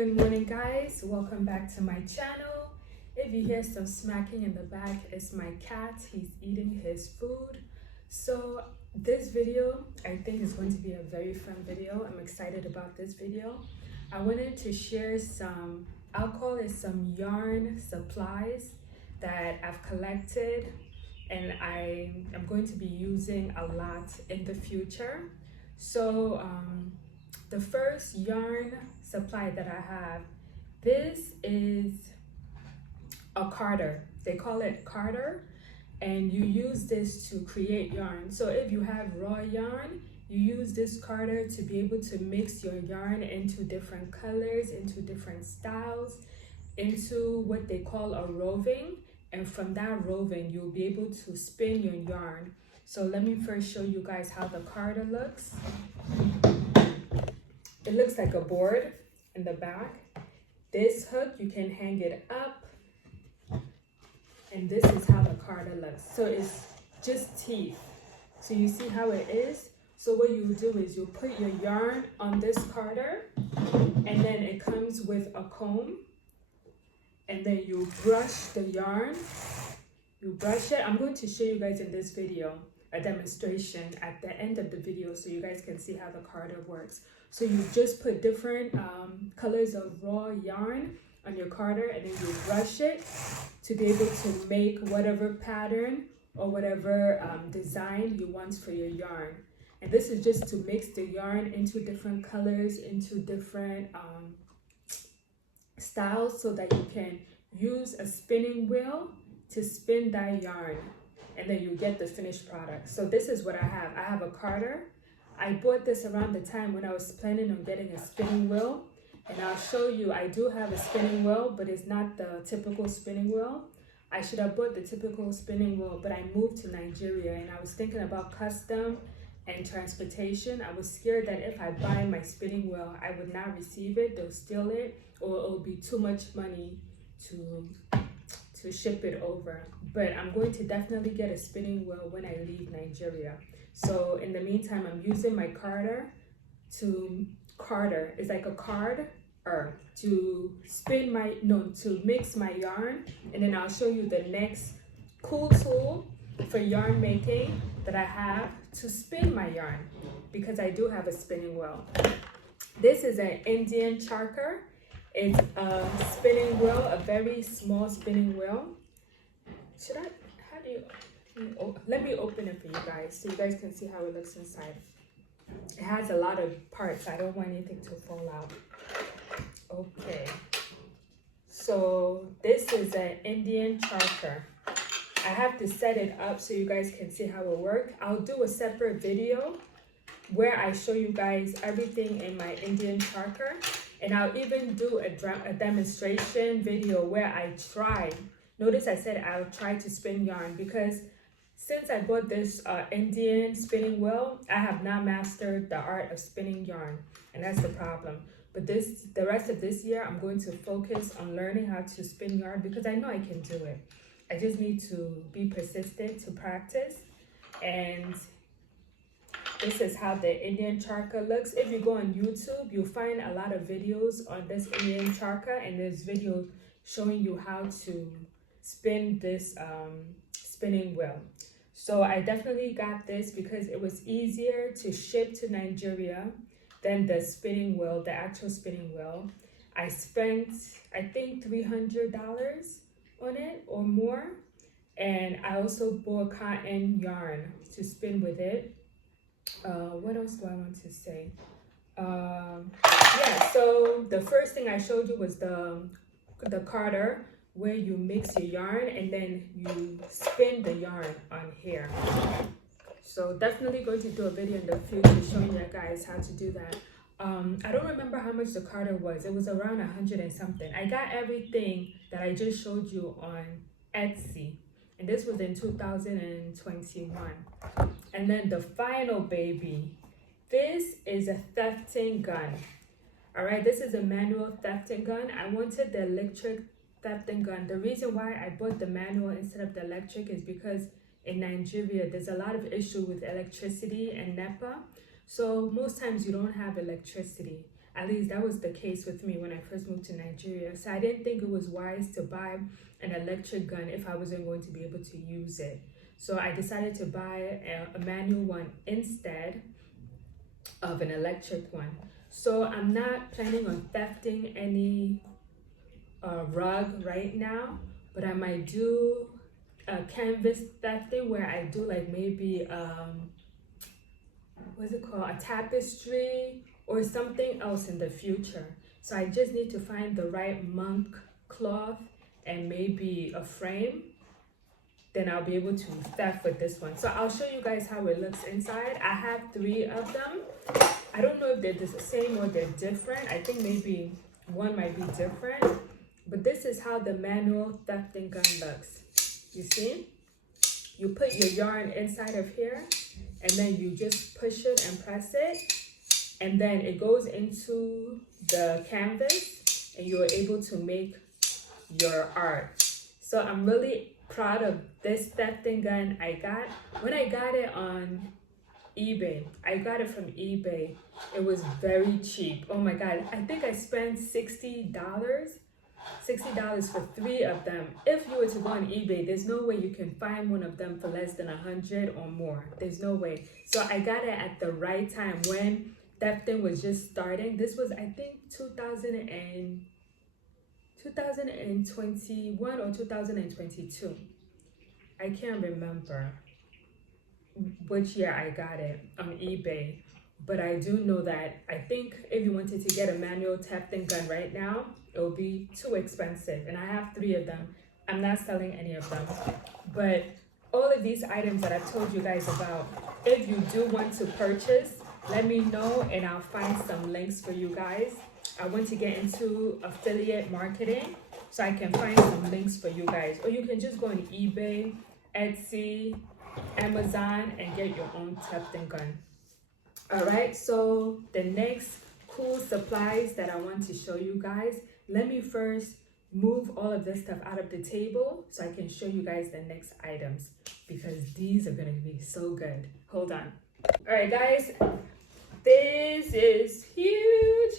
Good morning, guys. Welcome back to my channel. If you hear some smacking in the back, it's my cat. He's eating his food. So this video, I think, is going to be a very fun video. I'm excited about this video. I wanted to share some, I'll call it some yarn supplies that I've collected and I am going to be using a lot in the future. So the first yarn supply that I have, this is a carder. They call it carder, and you use this to create yarn. So if you have raw yarn, you use this carder to be able to mix your yarn into different colors, into different styles, into what they call a roving. And from that roving, you'll be able to spin your yarn. So let me first show you guys how the carder looks. It looks like a board in the back. This hook, you can hang it up. And this is how the carder looks. So it's just teeth. So you see how it is? So what you do is you put your yarn on this carder, and then it comes with a comb. And then you brush the yarn. You brush it. I'm going to show you guys in this video a demonstration at the end of the video so you guys can see how the carder works. So you just put different colors of raw yarn on your carder, and then you brush it to be able to make whatever pattern or whatever design you want for your yarn. And this is just to mix the yarn into different colors, into different styles, so that you can use a spinning wheel to spin that yarn, and then you get the finished product. So this is what I have. I have a carder. I bought this around the time when I was planning on getting a spinning wheel, and I'll show you. I do have a spinning wheel, but it's not the typical spinning wheel. I should have bought the typical spinning wheel, but I moved to Nigeria and I was thinking about custom and transportation. I was scared that if I buy my spinning wheel, I would not receive it. They'll steal it, or it will be too much money to ship it over. But I'm going to definitely get a spinning wheel when I leave Nigeria. So in the meantime, I'm using my carder to it's like a card, or to spin my, to mix my yarn. And then I'll show you the next cool tool for yarn making that I have to spin my yarn, because I do have a spinning wheel. This is an Indian charker. It's a spinning wheel, a very small spinning wheel. Let me open it for you guys so you guys can see how it looks inside. It has a lot of parts. I don't want anything to fall out. Okay. So this is an Indian charker. I have to set it up so you guys can see how it works. I'll do a separate video where I show you guys everything in my Indian charker. And I'll even do a demonstration video where I try. Notice I said I'll try to spin yarn, because since I bought this Indian spinning wheel, I have not mastered the art of spinning yarn. And that's the problem. But the rest of this year, I'm going to focus on learning how to spin yarn, because I know I can do it. I just need to be persistent, to practice. And this is how the Indian charker looks. If you go on YouTube, you'll find a lot of videos on this Indian charker, and there's video showing you how to spin this spinning wheel. So I definitely got this because it was easier to ship to Nigeria than the spinning wheel, the actual spinning wheel. I spent, I think, $300 on it or more. And I also bought cotton yarn to spin with it. What else do I want to say? Yeah, so the first thing I showed you was the carder, where you mix your yarn and then you spin the yarn on here. So definitely going to do a video in the future showing you guys how to do that. I don't remember how much the carder was. It was around 100 and something. I got everything that I just showed you on Etsy, and this was in 2021. And then the final baby, this is a thefting gun. All right, this is a manual thefting gun. I wanted the electric thefting gun. The reason why I bought the manual instead of the electric is because in Nigeria, there's a lot of issue with electricity and NEPA. So most times you don't have electricity. At least that was the case with me when I first moved to Nigeria. So I didn't think it was wise to buy an electric gun if I wasn't going to be able to use it. So I decided to buy a manual one instead of an electric one. So I'm not planning on thefting any rug right now, but I might do a canvas thefting where I do like maybe what's it called, a tapestry or something else in the future. So I just need to find the right monk cloth and maybe a frame. Then I'll be able to theft with this one. So I'll show you guys how it looks inside. I have 3 of them. I don't know if they're the same or they're different. I think maybe one might be different. But this is how the manual thefting gun looks. You see? You put your yarn inside of here and then you just push it and press it. And then it goes into the canvas and you're able to make your art. So I'm really proud of this thefting gun I got. When I got it on eBay, I got it from eBay. It was very cheap. Oh my God, I think I spent $60 for 3 of them. If you were to go on eBay, there's no way you can find one of them for less than 100 or more. There's no way. So I got it at the right time when thefting was just starting. This was, I think, 2021 or 2022. I can't remember which year I got it on eBay, but I do know that I think if you wanted to get a manual thefting gun right now, it will be too expensive, and I have 3 of them. I'm not selling any of them, but all of these items that I've told you guys about, if you do want to purchase, let me know and I'll find some links for you guys. I want to get into affiliate marketing, so I can find some links for you guys. Or you can just go on eBay, Etsy, Amazon, and get your own thefting gun. All right, so the next cool supplies that I want to show you guys, let me first move all of this stuff out of the table so I can show you guys the next items, because these are gonna be so good. Hold on. All right, guys, this is huge.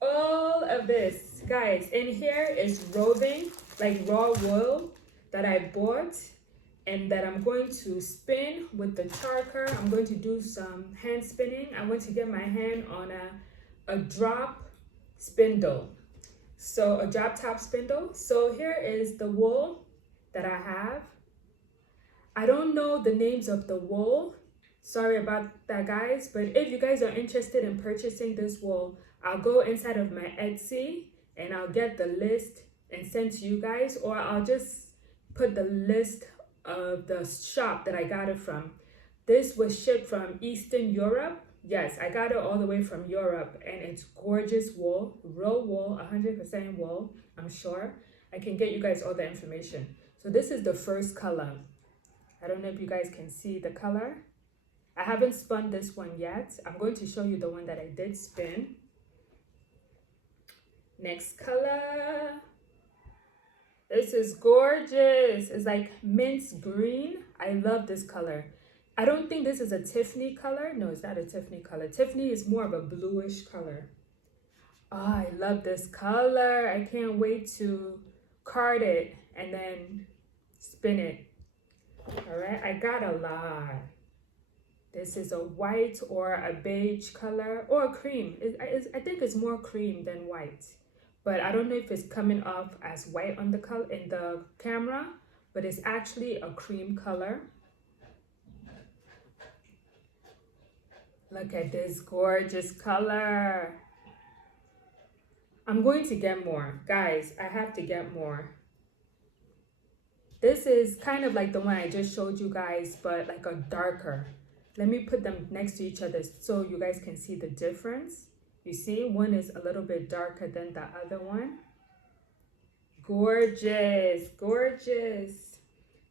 All of this, guys, in here is roving, like raw wool that I bought and that I'm going to spin with the charker. I'm going to do some hand spinning. I want to get my hand on a drop spindle. So a drop top spindle. So here is the wool that I have. I don't know the names of the wool. Sorry about that, guys. But if you guys are interested in purchasing this wool, I'll go inside of my Etsy and I'll get the list and send to you guys, or I'll just put the list of the shop that I got it from. This was shipped from Eastern Europe. Yes, I got it all the way from Europe, and it's gorgeous wool, real wool, 100% wool, I'm sure. I can get you guys all the information. So this is the first color. I don't know if you guys can see the color. I haven't spun this one yet. I'm going to show you the one that I did spin. Next color. This is gorgeous. It's like mint green. I love this color. I don't think this is a Tiffany color. No, it's not a Tiffany color. Tiffany is more of a bluish color. Oh, I love this color. I can't wait to card it and then spin it. All right, I got a lot. This is a white or a beige color or a cream. I think it's more cream than white. But I don't know if it's coming off as white on the color in the camera, but it's actually a cream color. Look at this gorgeous color. I'm going to get more. Guys, I have to get more. This is kind of like the one I just showed you guys, but like a darker. Let me put them next to each other so you guys can see the difference. You see, one is a little bit darker than the other one. Gorgeous, gorgeous.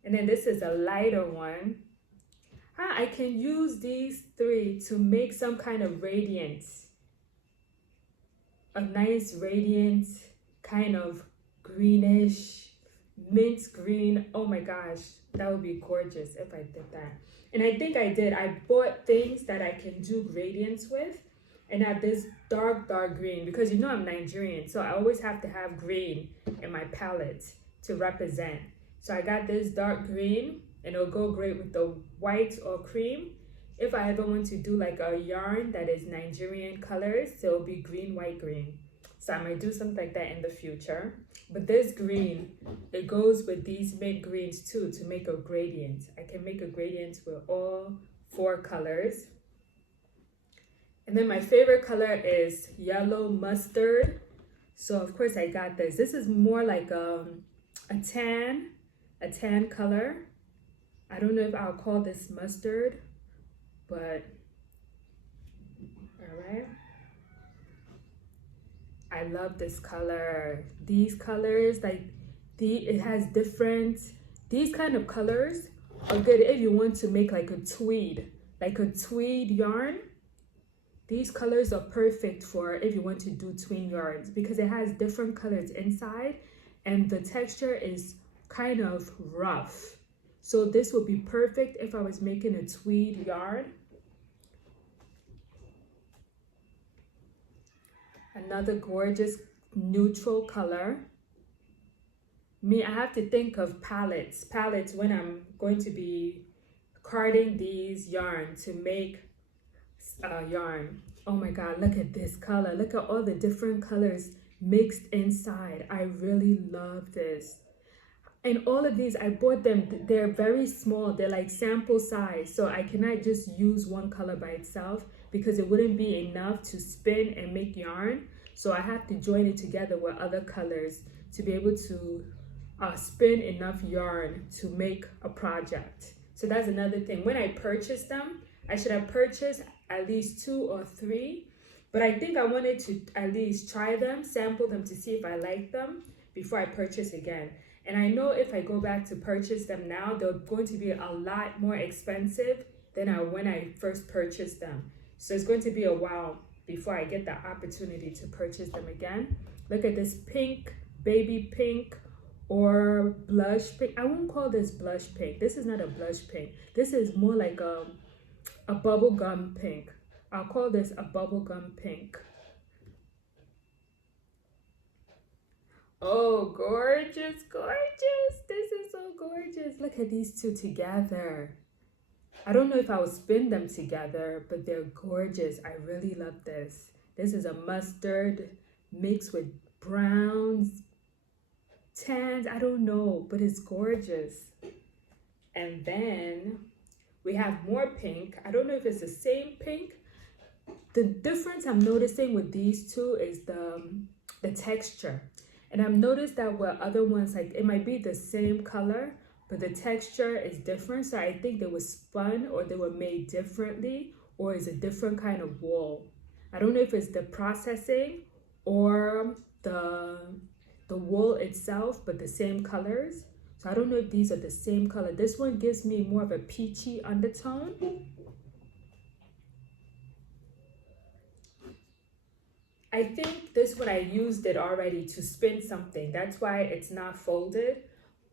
And then this is a lighter one. I can use these 3 to make some kind of radiance. A nice radiant, kind of greenish, mint green. Oh my gosh, that would be gorgeous if I did that. And I think I did. I bought things that I can do gradients with. and I have this dark green, because you know I'm Nigerian, so I always have to have green in my palette to represent. So I got this dark green, and it'll go great with the white or cream. If I ever want to do like a yarn that is Nigerian colors, so it'll be green, white, green. So I might do something like that in the future. But this green, it goes with these mint greens too to make a gradient. I can make a gradient with all 4 colors. And then my favorite color is yellow mustard. So of course I got this. This is more like a tan color. I don't know if I'll call this mustard, but all right. I love this color. These colors, like it has different, these kind of colors are good if you want to make like a tweed yarn. These colors are perfect for if you want to do tweed yarns, because it has different colors inside and the texture is kind of rough. So this would be perfect if I was making a tweed yarn. Another gorgeous neutral color. I have to think of palettes when I'm going to be carding these yarn to make yarn. Oh my god, look at this color. Look at all the different colors mixed inside. I really love this. And all of these, I bought them, they're very small, they're like sample size, so I cannot just use one color by itself because it wouldn't be enough to spin and make yarn. So I have to join it together with other colors to be able to spin enough yarn to make a project. So that's another thing. When I purchased them, I should have purchased at least 2 or 3, but I think I wanted to at least try them, sample them to see if I like them before I purchase again. And I know if I go back to purchase them now, they're going to be a lot more expensive than when I first purchased them. So it's going to be a while before I get the opportunity to purchase them again. Look at this pink, baby pink, or blush pink. I won't call this blush pink. This is not a blush pink. This is more like a bubblegum pink. I'll call this a bubblegum pink. Oh, gorgeous, gorgeous. This is so gorgeous. Look at these two together. I don't know if I will spin them together, but they're gorgeous. I really love this. This is a mustard mixed with browns, tans, I don't know, but it's gorgeous. And then we have more pink. I don't know if it's the same pink. The difference I'm noticing with these two is the texture. And I've noticed that with other ones, like it might be the same color, but the texture is different. So I think they were spun or they were made differently, or is a different kind of wool. I don't know if it's the processing or the wool itself, but the same colors. So I don't know if these are the same color. This one gives me more of a peachy undertone. I think this one I used it already to spin something. That's why it's not folded.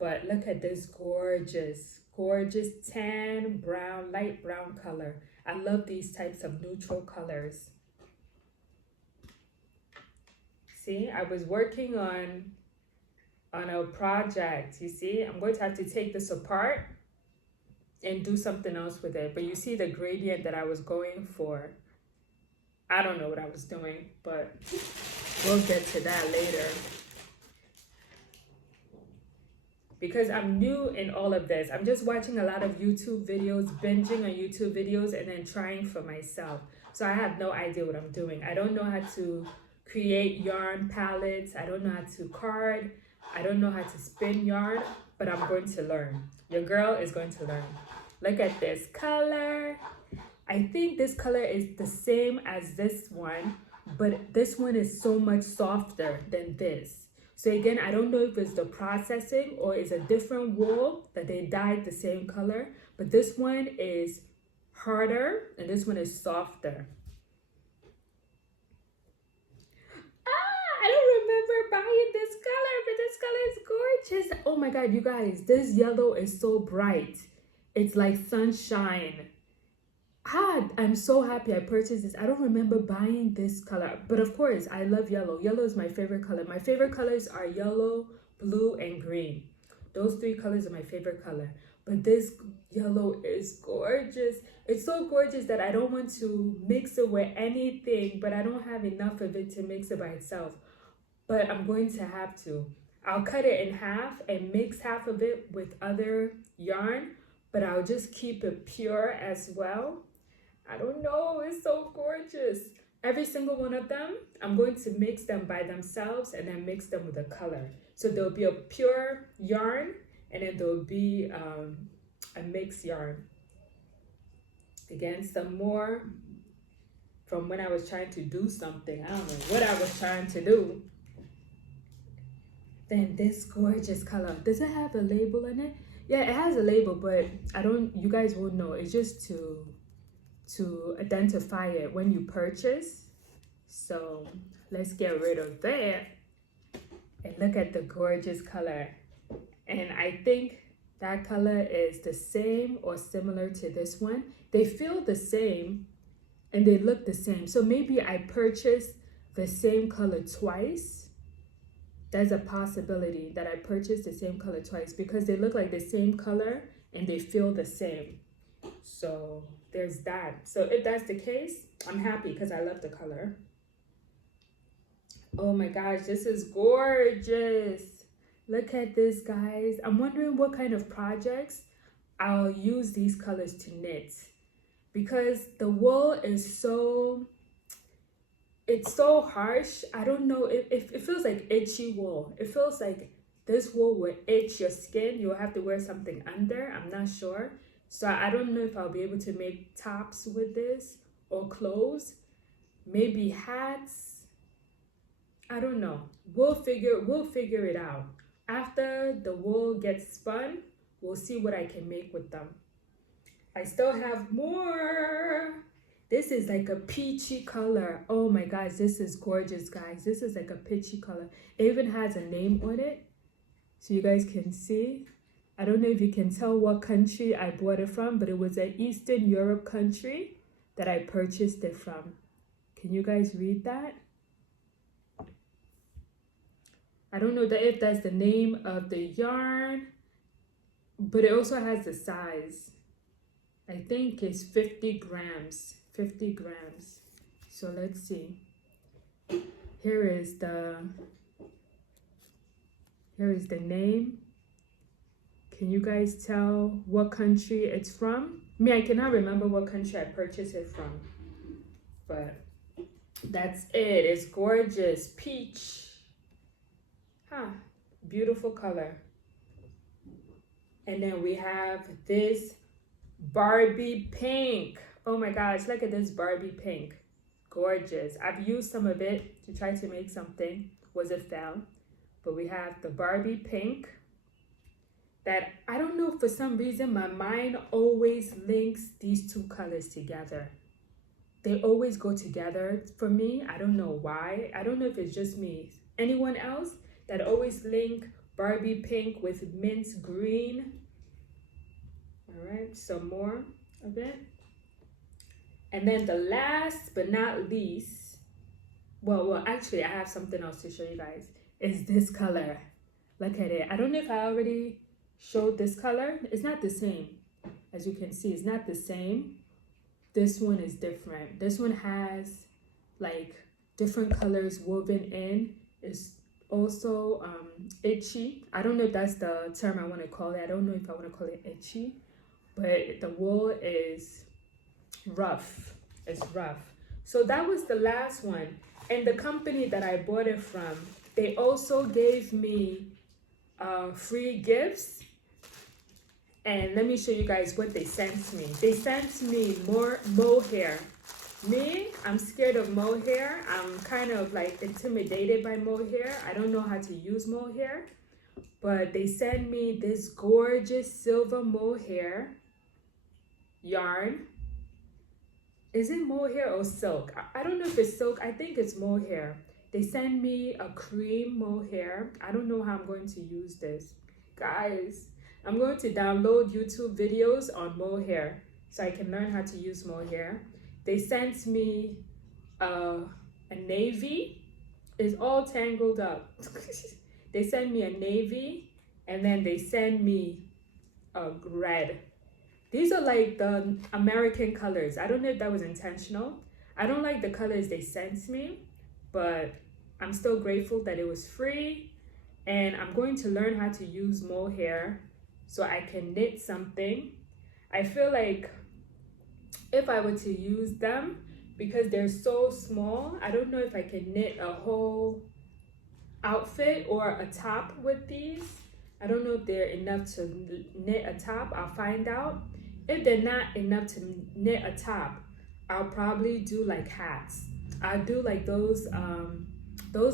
But look at this gorgeous, gorgeous tan, brown, light brown color. I love these types of neutral colors. See, I was working on a project. You see, I'm going to have to take this apart and do something else with it. But you see the gradient that I was going for. I don't know what I was doing, but we'll get to that later. Because I'm new in all of this. I'm just watching a lot of YouTube videos, binging on YouTube videos, and then trying for myself. So I have no idea what I'm doing. I don't know how to create yarn palettes. I don't know how to card. I don't know how to spin yarn, but I'm going to learn. Your girl is going to learn. Look at this color. I think this color is the same as this one, but this one is so much softer than this. So again, I don't know if it's the processing or it's a different wool that they dyed the same color, but this one is harder and this one is softer. I don't remember buying this color, but this color is gorgeous. Oh my God, you guys, this yellow is so bright. It's like sunshine. I'm so happy I purchased this. I don't remember buying this color, but of course I love yellow. Yellow is my favorite color. My favorite colors are yellow, blue, and green. Those three colors are my favorite color. But this yellow is gorgeous. It's so gorgeous that I don't want to mix it with anything, but I don't have enough of it to mix it by itself. But I'm going to have to. I'll cut it in half and mix half of it with other yarn, but I'll just keep it pure as well. I don't know, it's so gorgeous. Every single one of them, I'm going to mix them by themselves and then mix them with a color. So there'll be a pure yarn and then there'll be a mixed yarn. Again, some more from when I was trying to do something. I don't know what I was trying to do. Then this gorgeous color. Does it have a label in it? Yeah, it has a label, but you guys won't know. It's just to identify it when you purchase. So let's get rid of that and look at the gorgeous color. And I think that color is the same or similar to this one. They feel the same and they look the same. So maybe I purchased the same color twice. There's a possibility that I purchased the same color twice because they look like the same color and they feel the same. So there's that. So if that's the case, I'm happy because I love the color. Oh my gosh, this is gorgeous. Look at this, guys. I'm wondering what kind of projects I'll use these colors to knit, because the wool is it's so harsh. I don't know, it feels like itchy wool. It feels like this wool will itch your skin. You'll have to wear something under. I'm not sure. So I don't know if I'll be able to make tops with this or clothes, maybe hats. I don't know. We'll figure it out. After the wool gets spun, we'll see what I can make with them. I still have more. This is like a peachy color. Oh my gosh, this is gorgeous, guys. This is like a peachy color. It even has a name on it, so you guys can see. I don't know if you can tell what country I bought it from, but it was an Eastern Europe country that I purchased it from. Can you guys read that? I don't know if that's the name of the yarn, but it also has the size. I think it's 50 grams. 50 grams. So let's see. Here is the name. Can you guys tell what country it's from? I cannot remember what country I purchased it from, but that's it. It's gorgeous. Peach. Beautiful color. And then we have this Barbie pink. Oh my gosh, look at this Barbie pink. Gorgeous. I've used some of it to try to make something. It fell. But we have the Barbie pink that I don't know, for some reason my mind always links these two colors together. They always go together for me. I don't know why. I don't know if it's just me. Anyone else that always link Barbie pink with mint green? All right, some more of it. And then the last but not least, well, actually I have something else to show you guys, is this color. Look at it. I don't know if I already showed this color. It's not the same. As you can see, it's not the same. This one is different. This one has like different colors woven in. It's also itchy. I don't know if that's the term I want to call it. I don't know if I want to call it itchy, but the wool is rough. It's rough. So that was the last one. And the company that I bought it from, they also gave me free gifts. And let me show you guys what they sent me. They sent me more mohair. I'm scared of mohair. I'm kind of like intimidated by mohair. I don't know how to use mohair. But they sent me this gorgeous silver mohair yarn. Is it mohair or silk? I don't know if it's silk. I think it's mohair. They sent me a cream mohair. I don't know how I'm going to use this. Guys, I'm going to download YouTube videos on mohair so I can learn how to use mohair. They sent me a navy. It's all tangled up. They sent me a navy, and then they sent me a red. These are like the American colors. I don't know if that was intentional. I don't like the colors they sent me, but I'm still grateful that it was free. And I'm going to learn how to use mohair so I can knit something. I feel like if I were to use them, because they're so small, I don't know if I can knit a whole outfit or a top with these. I don't know if they're enough to knit a top. I'll find out. If they're not enough to knit a top, I'll probably do like hats. I'll do like those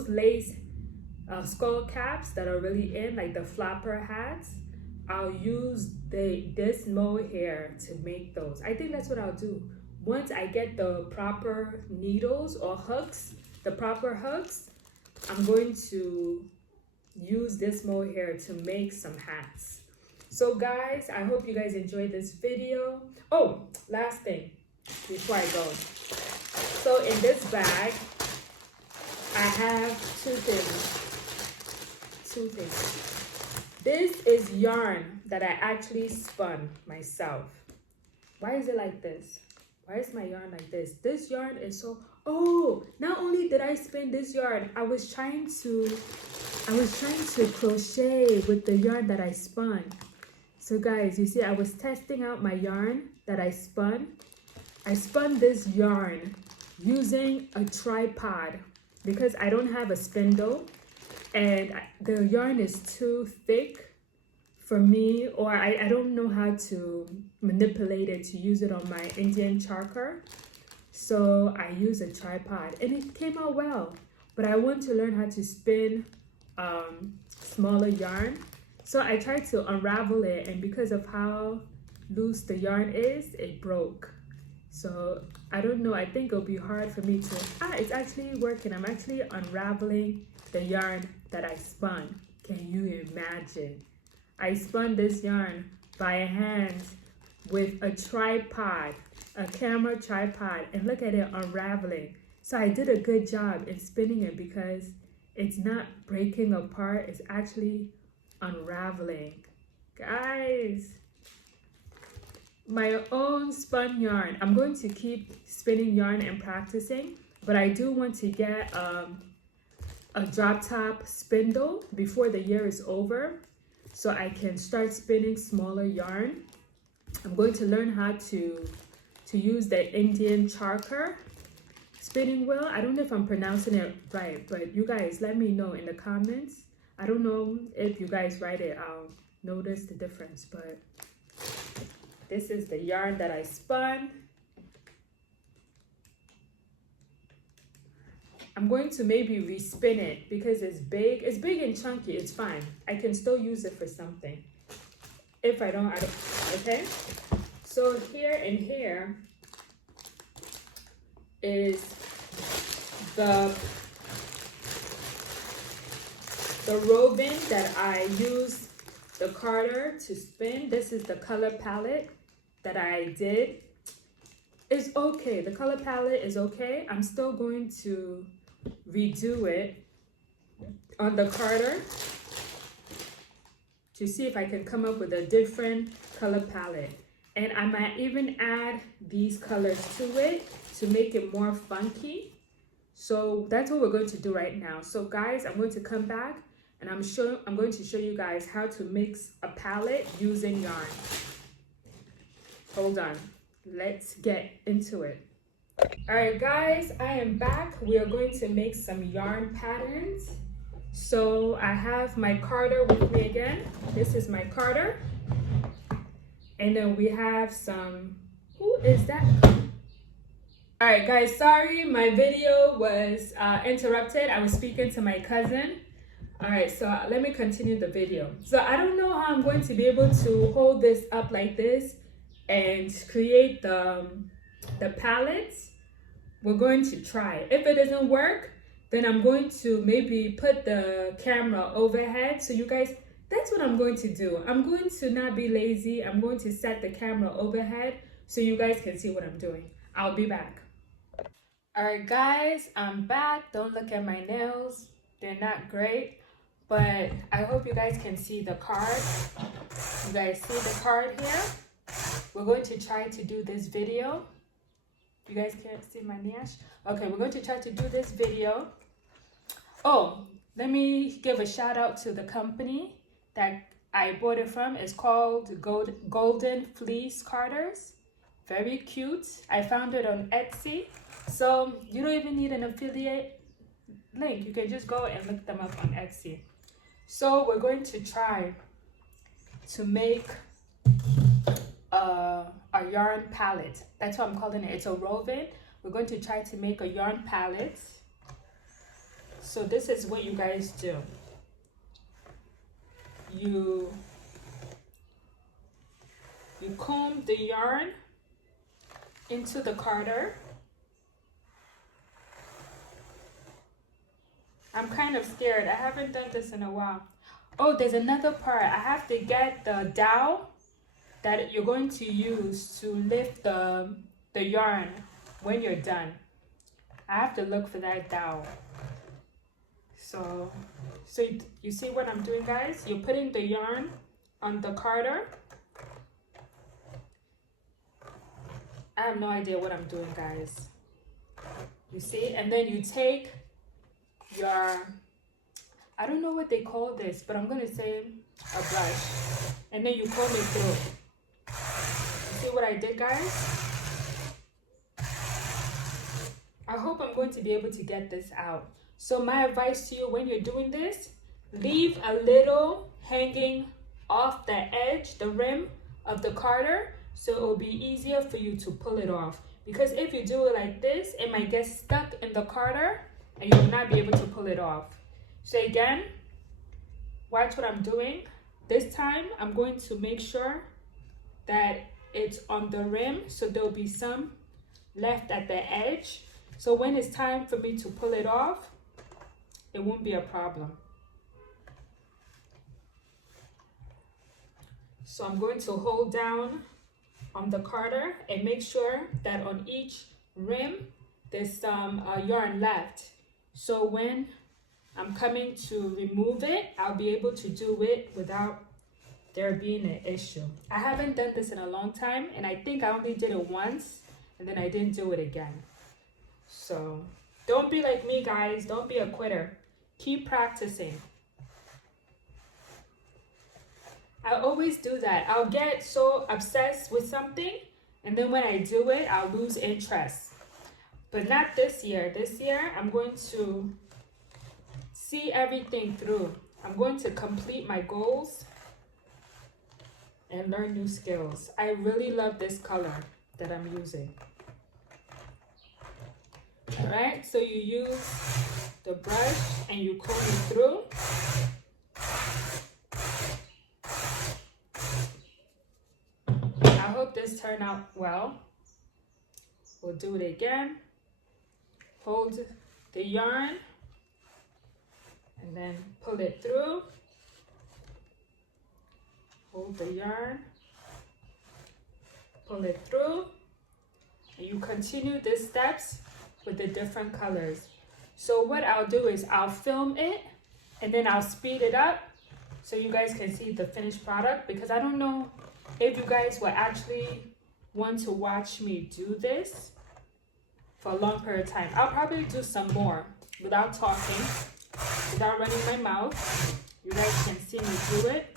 lace skull caps that are really in, like the flapper hats. I'll use this mohair to make those. I think that's what I'll do. Once I get the proper needles or hooks, the proper hooks, I'm going to use this mohair to make some hats. So guys, I hope you guys enjoyed this video. Oh, last thing before I go. So in this bag, I have two things. This is yarn that I actually spun myself. Why is it like this? Why is my yarn like this? This yarn is so, oh, not only did I spin this yarn, I was trying to crochet with the yarn that I spun. So guys, you see, I was testing out my yarn that I spun. I spun this yarn using a tripod because I don't have a spindle and the yarn is too thick for me, or I don't know how to manipulate it to use it on my Indian charcoal. So I use a tripod and it came out well, but I want to learn how to spin smaller yarn. So I tried to unravel it, and because of how loose the yarn is, it broke. So I don't know, I think it'll be hard for me to, it's actually working. I'm actually unraveling the yarn that I spun. Can you imagine? I spun this yarn by hand with a tripod, a camera tripod, and look at it unraveling. So I did a good job in spinning it because it's not breaking apart, it's actually unraveling. Guys, my own spun yarn. I'm going to keep spinning yarn and practicing, but I do want to get a drop top spindle before the year is over so I can start spinning smaller yarn. I'm going to learn how to use the Indian charcoal spinning wheel. I don't know if I'm pronouncing it right, but you guys let me know in the comments. I don't know if you guys write it, I'll notice the difference, but this is the yarn that I spun. I'm going to maybe respin it because it's big. It's big and chunky, it's fine. I can still use it for something. If I don't, okay? So here and here is the roving that I used the carder to spin. This is the color palette that I did. It's okay, the color palette is okay. I'm still going to redo it on the carder to see if I can come up with a different color palette. And I might even add these colors to it to make it more funky. So that's what we're going to do right now. So guys, I'm going to come back and I'm going to show you guys how to mix a palette using yarn. Hold on, let's get into it. All right guys, I am back. We are going to make some yarn patterns. So I have my carder with me again. This is my carder. And then we have some, who is that? All right guys, sorry, my video was interrupted. I was speaking to my cousin. All right, so let me continue the video. So I don't know how I'm going to be able to hold this up like this and create the palettes. We're going to try. If it doesn't work, then I'm going to maybe put the camera overhead. So you guys, that's what I'm going to do. I'm going to not be lazy. I'm going to set the camera overhead so you guys can see what I'm doing. I'll be back. All right, guys, I'm back. Don't look at my nails. They're not great, but I hope you guys can see the card. You guys see the card here? We're going to try to do this video. You guys can't see my nails? Okay, we're going to try to do this video. Oh, let me give a shout out to the company that I bought it from. It's called Golden Fleece Carters. Very cute. I found it on Etsy. So you don't even need an affiliate link. You can just go and look them up on Etsy. So we're going to try to make a yarn palette. That's what I'm calling it. It's a woven. We're going to try to make a yarn palette. So this is what you guys do. You comb the yarn into the carder. I'm kind of scared. I haven't done this in a while. Oh, there's another part. I have to get the dowel that you're going to use to lift the yarn when you're done. I have to look for that dowel. So you see what I'm doing, guys? You're putting the yarn on the carder. I have no idea what I'm doing, guys. You see? And then you take your, I don't know what they call this, but I'm gonna say a brush, and then you comb it through. You see what I did, guys? I hope I'm going to be able to get this out. So my advice to you when you're doing this, leave a little hanging off the edge, the rim of the carder, so it will be easier for you to pull it off. Because if you do it like this, it might get stuck in the carder and you will not be able to pull it off. So again, watch what I'm doing. This time, I'm going to make sure that it's on the rim, so there'll be some left at the edge. So when it's time for me to pull it off, it won't be a problem. So I'm going to hold down on the carder and make sure that on each rim, there's some yarn left. So when I'm coming to remove it, I'll be able to do it without there being an issue. I haven't done this in a long time, and I think I only did it once, and then I didn't do it again. So don't be like me, guys. Don't be a quitter. Keep practicing. I always do that. I'll get so obsessed with something, and then when I do it, I'll lose interest. But not this year. This year, I'm going to see everything through. I'm going to complete my goals and learn new skills. I really love this color that I'm using. All right, so you use the brush and you comb it through. I hope this turned out well. We'll do it again. Hold the yarn and then pull it through. Hold the yarn, pull it through, and you continue these steps with the different colors. So what I'll do is I'll film it and then I'll speed it up so you guys can see the finished product, because I don't know if you guys will actually want to watch me do this for a long period of time. I'll probably do some more without talking, without running my mouth. You guys can see me do it,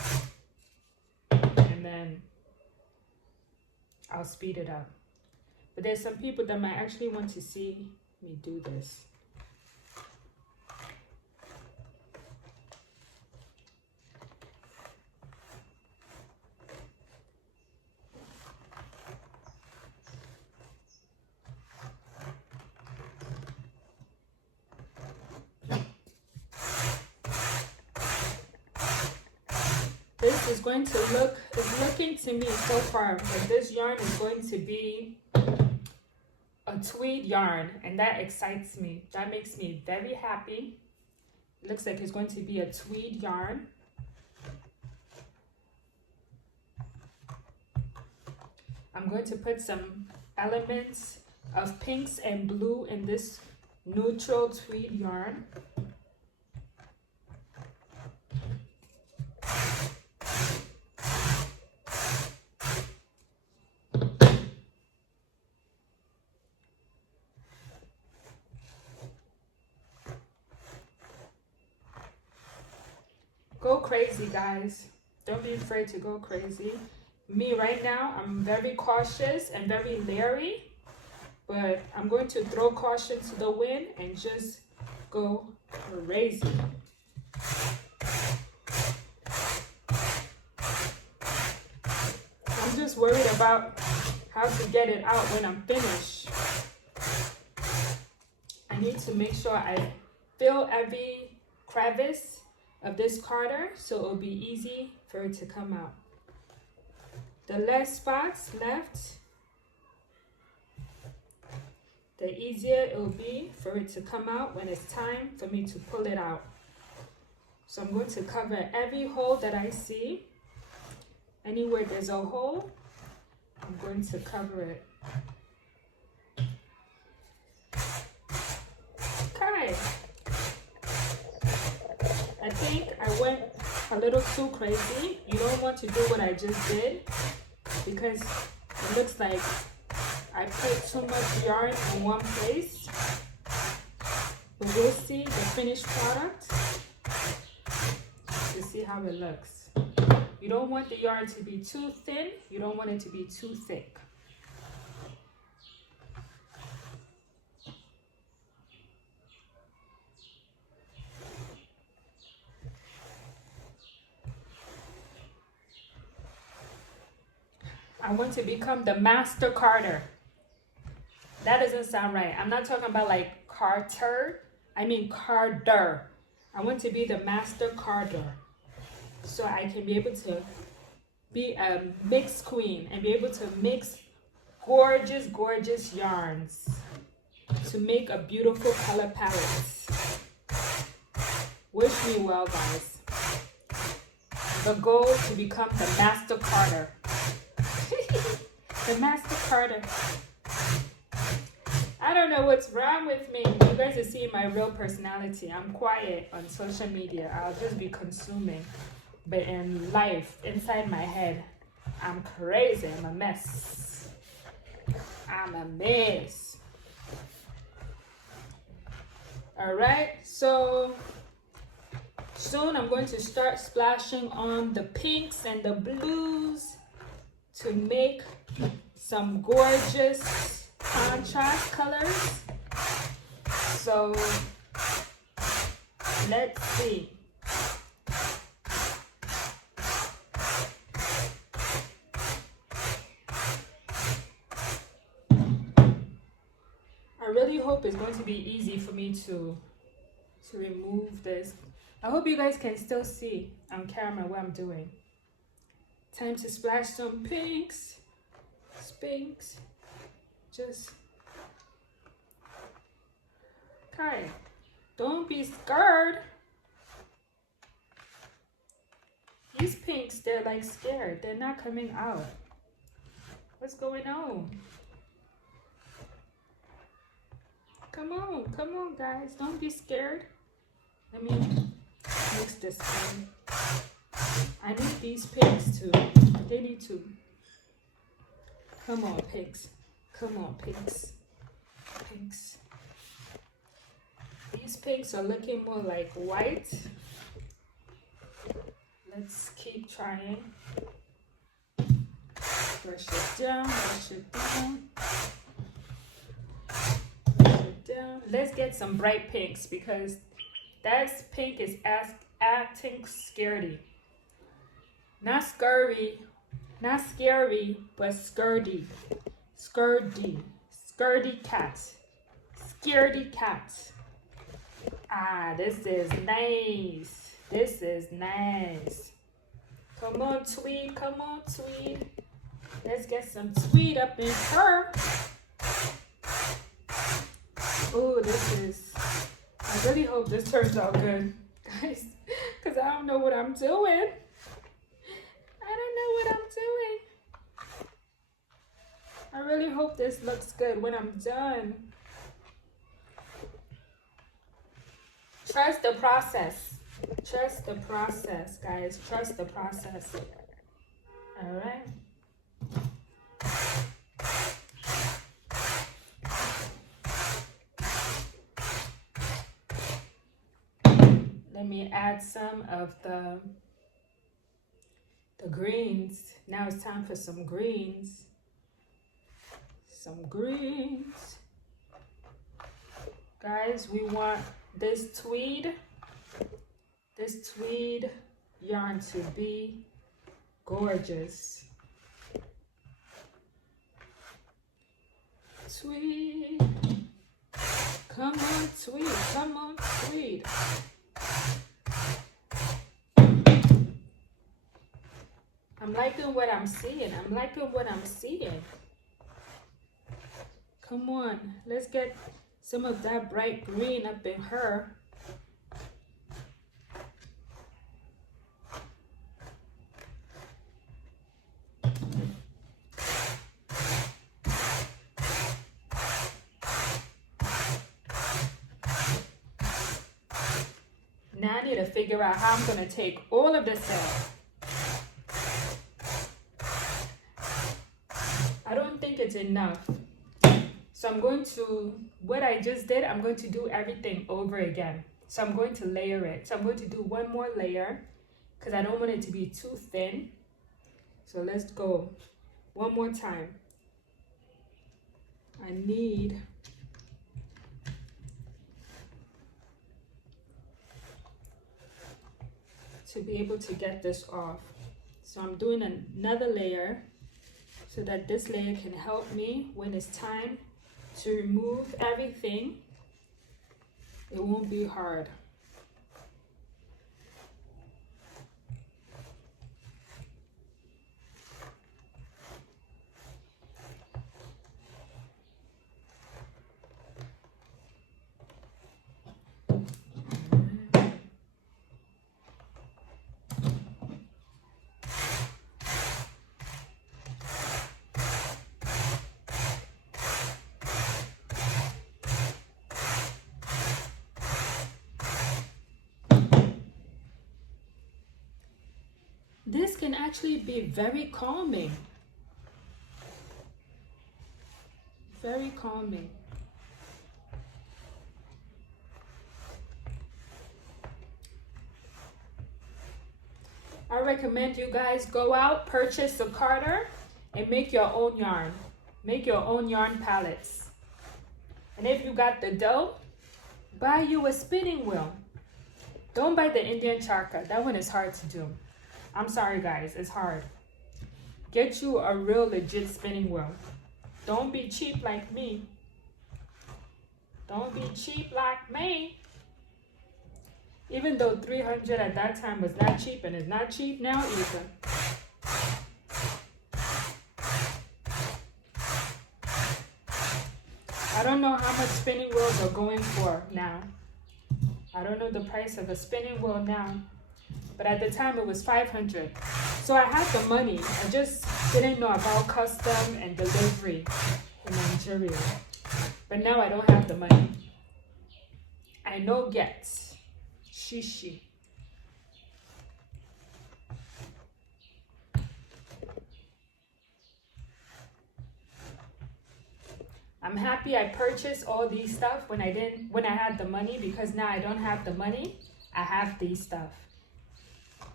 and then I'll speed it up. But there's some people that might actually want to see me do this. This is going to look, it's looking to me so far that this yarn is going to be a tweed yarn, and that excites me. That makes me very happy. It looks like it's going to be a tweed yarn. I'm going to put some elements of pinks and blue in this neutral tweed yarn. Go crazy, guys. Don't be afraid to go crazy. Me right now, I'm very cautious and very leery, but I'm going to throw caution to the wind and just go crazy. I'm just worried about how to get it out when I'm finished. I need to make sure I fill every crevice of this garter so it'll be easy for it to come out. The less spots left, the easier it will be for it to come out when it's time for me to pull it out. So I'm going to cover every hole that I see. Anywhere there's a hole, I'm going to cover it. Okay. I think I went a little too crazy. You don't want to do what I just did because it looks like I put too much yarn in one place. But we'll see the finished product to see how it looks. You don't want the yarn to be too thin. You don't want it to be too thick. I want to become the master carder. That doesn't sound right. I'm not talking about like carter. I mean carder. I want to be the master carder. So I can be able to be a mix queen and be able to mix gorgeous, gorgeous yarns to make a beautiful color palette. Wish me well, guys. The goal is to become the master carder. The master carder. I don't know what's wrong with me. You guys are seeing my real personality. I'm quiet on social media. I'll just be consuming. But in life, inside my head, I'm crazy. I'm a mess. I'm a mess. Alright, so soon I'm going to start splashing on the pinks and the blues to make some gorgeous contrast colors. So let's see. I really hope it's going to be easy for me to remove this. I hope you guys can still see on camera what I'm doing. Time to splash some pinks. Pinks. Just okay. Don't be scared. These pinks, they're like scared. They're not coming out. What's going on? Come on, guys. Don't be scared. Let me mix this in. I need these pinks too. They need to. Come on, pinks. Come on, pinks. Pinks. These pinks are looking more like white. Let's keep trying. Brush it down, brush it down. Brush it down. Let's get some bright pinks because that pink is acting scaredy. Not scurry. Not scary, but skirty. Skirty. Skirty cat. Scaredy cat. Ah, this is nice. This is nice. Come on, tweed. Come on, tweed. Let's get some tweed up in her. Oh, this is... I really hope this turns out good, guys. Because I don't know what I'm doing. I don't know what I'm doing. I really hope this looks good when I'm done. Trust the process. Trust the process, guys. Trust the process. All right. Let me add some of the greens. Now it's time for some greens. Some greens. Guys, we want this tweed yarn to be gorgeous. Tweed. Come on, tweed. Come on, tweed. I'm liking what I'm seeing. I'm liking what I'm seeing. Come on, let's get some of that bright green up in her. Now I need to figure out how I'm going to take all of this out. I don't think it's enough. So I'm going to, what I just did, I'm going to do everything over again. So I'm going to layer it. So I'm going to do one more layer because I don't want it to be too thin. So let's go one more time. I need to be able to get this off. So I'm doing another layer so that this layer can help me when it's time to remove everything. It won't be hard. This can actually be very calming. Very calming. I recommend you guys go out, purchase a carder, and make your own yarn. Make your own yarn palettes. And if you got the dough, buy you a spinning wheel. Don't buy the Indian charka. That one is hard to do. I'm sorry guys, it's hard. Get you a real legit spinning wheel. Don't be cheap like me. Don't be cheap like me. Even though 300 at that time was not cheap and is not cheap now either. I don't know how much spinning wheels are going for now. I don't know the price of a spinning wheel now. But at the time it was 500. So I had the money. I just didn't know about custom and delivery in Nigeria. But now I don't have the money. I know get. Shishi. I'm happy I purchased all these stuff when I had the money, because now I don't have the money. I have these stuff.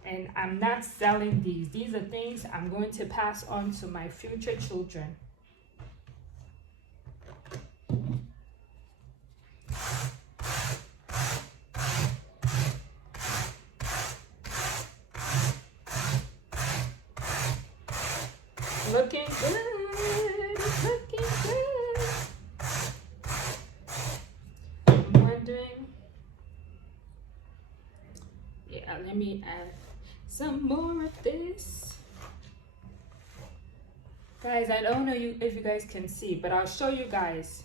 And I'm not selling these. These are things I'm going to pass on to my future children. Looking good. Looking good. I'm wondering. Yeah, let me add some more of this. Guys, I don't know if you guys can see, but I'll show you guys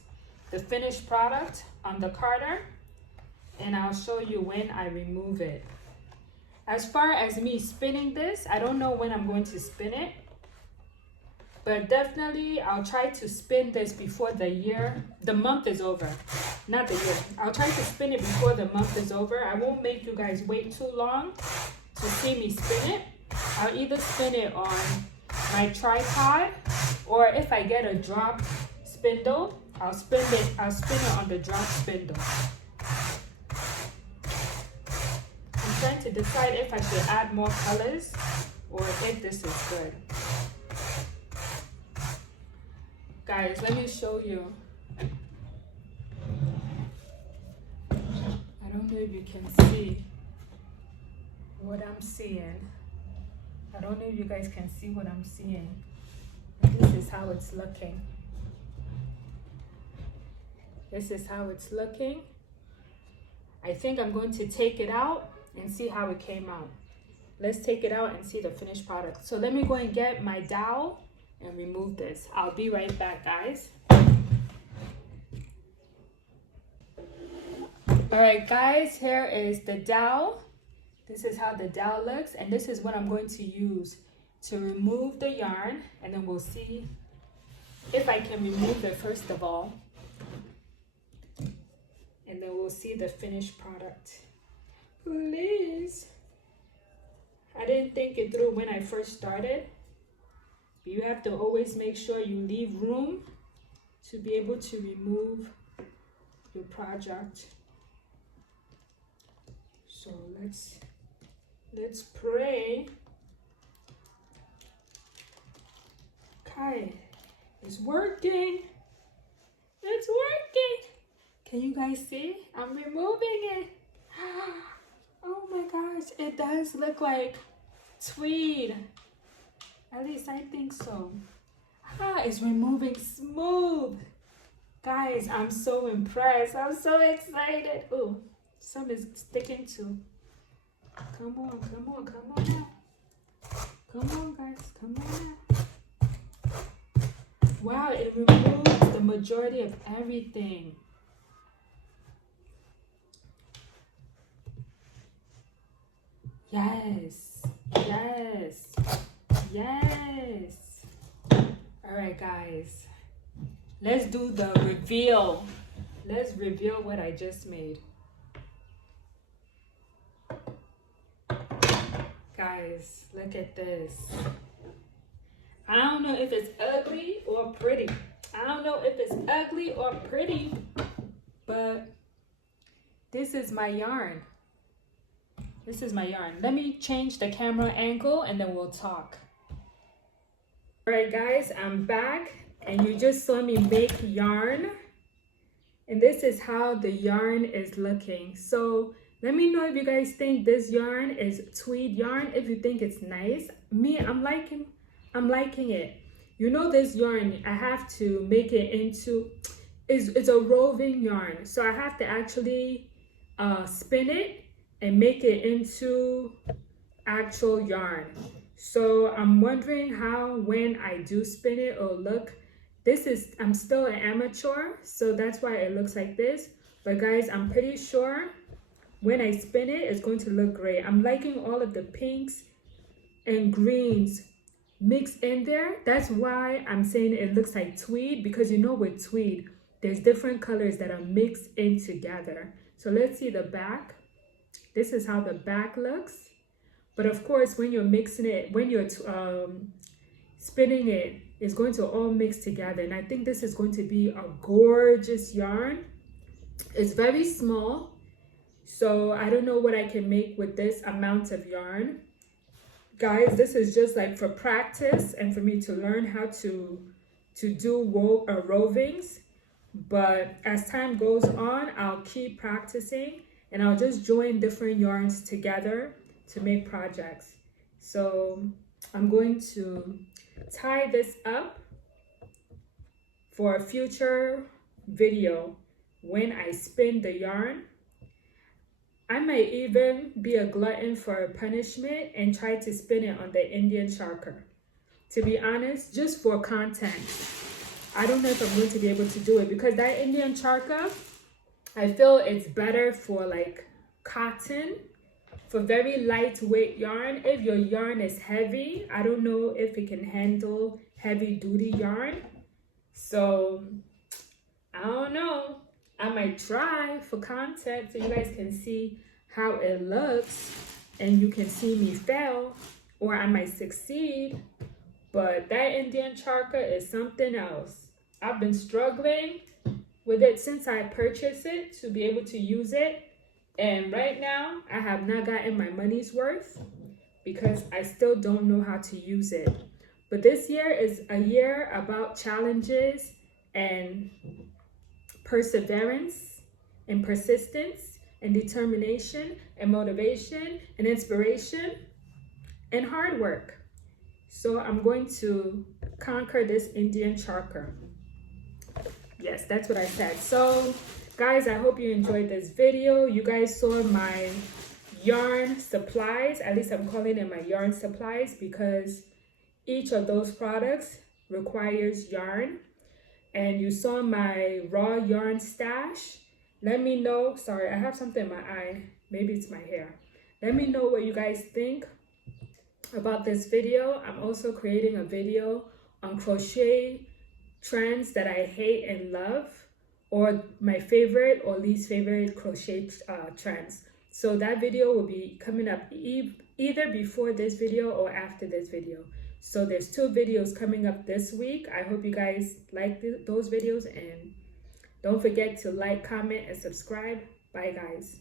the finished product on the carder, and I'll show you when I remove it. As far as me spinning this, I don't know when I'm going to spin it, but definitely I'll try to spin this before the month is over. Not the year. I'll try to spin it before the month is over. I won't make you guys wait too long to see me spin it. I'll either spin it on my tripod, or if I get a drop spindle, I'll spin it on the drop spindle. I'm trying to decide if I should add more colors or if this is good. Guys, let me show you. I don't know if you can see what I'm seeing. I don't know if you guys can see what I'm seeing. This is how it's looking. This is how it's looking. I think I'm going to take it out and see how it came out. Let's take it out and see the finished product. So let me go and get my dowel and remove this. I'll be right back, guys. All right, guys, here is the dowel. This is how the dowel looks, and this is what I'm going to use to remove the yarn, and then we'll see if I can remove it first of all, and then we'll see the finished product. Please. I didn't think it through when I first started. You have to always make sure you leave room to be able to remove your project. So let's pray. Okay, it's working. It's working. Can you guys see? I'm removing it. Oh my gosh, it does look like tweed. At least I think so. It's removing smooth. Guys, I'm so impressed. I'm so excited. Oh, some is sticking too. Come on, come on, come on now. Come on, guys, come on now. Wow, it removes the majority of everything. Yes, yes, yes. All right, guys, let's do the reveal. Let's reveal what I just made. Guys, look at this. I don't know if it's ugly or pretty. I don't know if it's ugly or pretty, but this is my yarn. This is my yarn. Let me change the camera angle and then we'll talk. All right, guys, I'm back and you just saw me make yarn. And this is how the yarn is looking. So let me know if you guys think this yarn is tweed yarn, if you think it's nice. Me, I'm liking it. You know, this yarn, I have to make it into, it's a roving yarn. So I have to actually spin it and make it into actual yarn. So I'm wondering how, when I do spin it, it'll look. I'm still an amateur, so that's why it looks like this. But guys, I'm pretty sure when I spin it, it's going to look great. I'm liking all of the pinks and greens mixed in there. That's why I'm saying it looks like tweed, because you know with tweed, there's different colors that are mixed in together. So let's see the back. This is how the back looks. But of course, when you're mixing it, when you're spinning it, it's going to all mix together. And I think this is going to be a gorgeous yarn. It's very small, so I don't know what I can make with this amount of yarn. Guys, this is just like for practice and for me to learn how to do rovings. But as time goes on, I'll keep practicing and I'll just join different yarns together to make projects. So I'm going to tie this up for a future video when I spin the yarn. I might even be a glutton for punishment and try to spin it on the Indian charker. To be honest, just for content. I don't know if I'm going to be able to do it because that Indian charker, I feel it's better for like cotton for very lightweight yarn. If your yarn is heavy, I don't know if it can handle heavy duty yarn. So I don't know. I might try for content so you guys can see how it looks and you can see me fail, or I might succeed. But that Indian charka is something else. I've been struggling with it since I purchased it to be able to use it. And right now, I have not gotten my money's worth because I still don't know how to use it. But this year is a year about challenges and perseverance and persistence and determination and motivation and inspiration and hard work. So I'm going to conquer this Indian charka. Yes, that's what I said. So guys, I hope you enjoyed this video. You guys saw my yarn supplies. At least I'm calling it my yarn supplies because each of those products requires yarn. And you saw my raw yarn stash. Let me know. Sorry, I have something in my eye. Maybe it's my hair. Let me know what you guys think about this video. I'm also creating a video on crochet trends that I hate and love, or my favorite or least favorite crochet trends. So that video will be coming up either before this video or after this video. So there's 2 videos coming up this week. I hope you guys like those videos, and don't forget to like, comment, and subscribe. Bye guys.